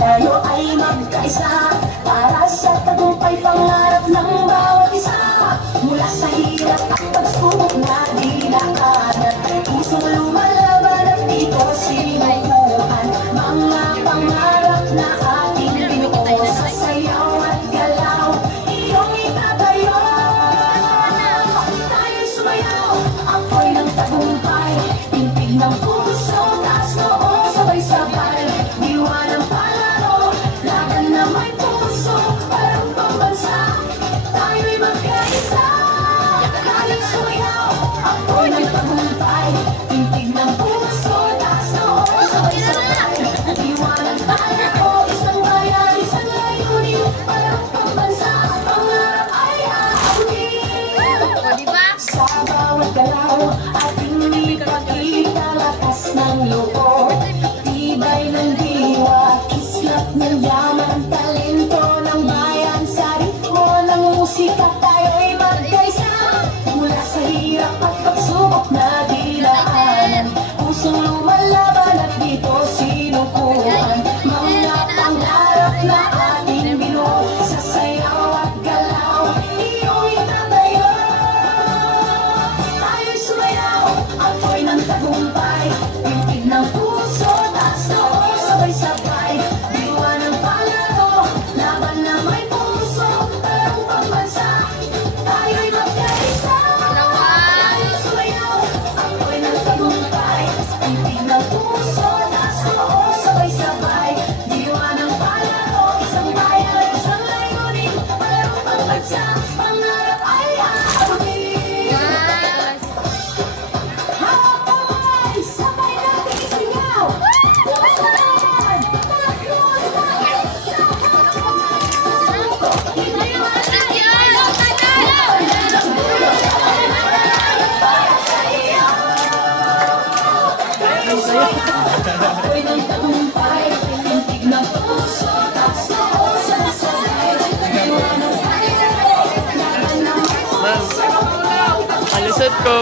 Tayo ay magkaisa para sa tagumpay pangarap ng bawat isa. Mula sa hirap at pagsubok na dinaanan, pusong lumalaban at dito sinubukan. Mga pangarap na ating binuo sa sayaw at galaw, iyong itatayo. Tayo'y sumayaw, ako'y ng tagumpay, tintig ng puso, taas noo, sabay-sabay. Diwa ng na may puso, parang pambansa, tayo'y magkaisa. Tayo'y sumayaw, ako'y nagtagumpay, tintig ng puso, taas noo, sabay-sabay. Iwanan tayo ko, isang bayan, isang layunin, parang pambansa, pangarap ay aabutin. Sa bawat galaw, ating ipakita lakas ng loob, tibay ng diwa, kislap ng yaman, talento ng bayan, sa ritmo ng musika tayo'y magkaisa. Mula sa hirap at pagsubok na dinaanan, pusong lumalaban at dito sinukuhan. Mga pangarap na ating binuo sa sayaw at galaw, iyong itatayo. Tayo'y sumayaw, ako'y ng tagumpay, tintig ng puso, taas noo, sabay-sabay. Diwa ng palaro, laban na may puso, parang pambansa, tayo'y magkaisa. Tayo'y sumayaw, ako'y ng tagumpay, tintig ng puso, taas noo, sabay-sabay. Diwa ng palaro, isang bayan, isang layunin, parang pambansa, pangarap ay aabutin. Habay, sabay natin isigaw. One, tatlo, sa isa. Ako'y ng tagumpay, tintig ng puso, taas noo, sabay-sabay. Diwa ng palaro, laban na may puso, Alisot ko.